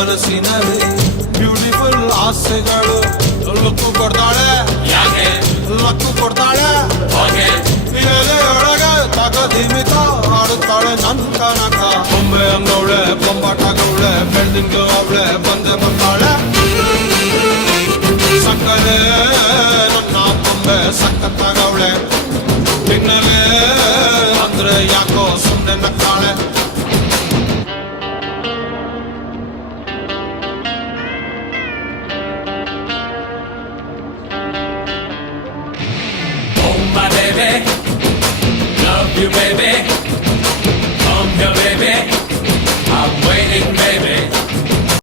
ಮನಸ್ಸಿನಲ್ಲಿ ಬ್ಯೂಟಿಫುಲ್ ಆಸೆಗಳು ಲಕ್ಕು ಕೊಡ್ತಾಳೆ ಯಾಕೆ ಲಕ್ಕು ಕೊಡ್ತಾಳೆ ಹೋಗೆ ಎಲೆಯೊಳಗೆ ತಗದಿಮಿತ ಆಡುತ್ತಾಳೆ ನನ್ ಕನಕ ಬೊಂಬೆ ಅಂಗವಳೆ ಬೊಂಬಾಟಗವಳೆ ಬೆಳ್ದಿಂಗ್ ಅವಳೆ ಬಂದೆ ಬರ್ತಾಳೆ ಸಕ್ಕರೆ ನನ್ನ ಬೊಂಬೆ ಸಕ್ಕತ್ತಾಗವಳೆ ಬೆನ್ನಲೆ ಅಂದ್ರೆ ಯಾಕೋ ಸುಮ್ಮನೆ ನಕ್ಕಾಳೆ my baby, love you baby, come here baby, I'm waiting baby.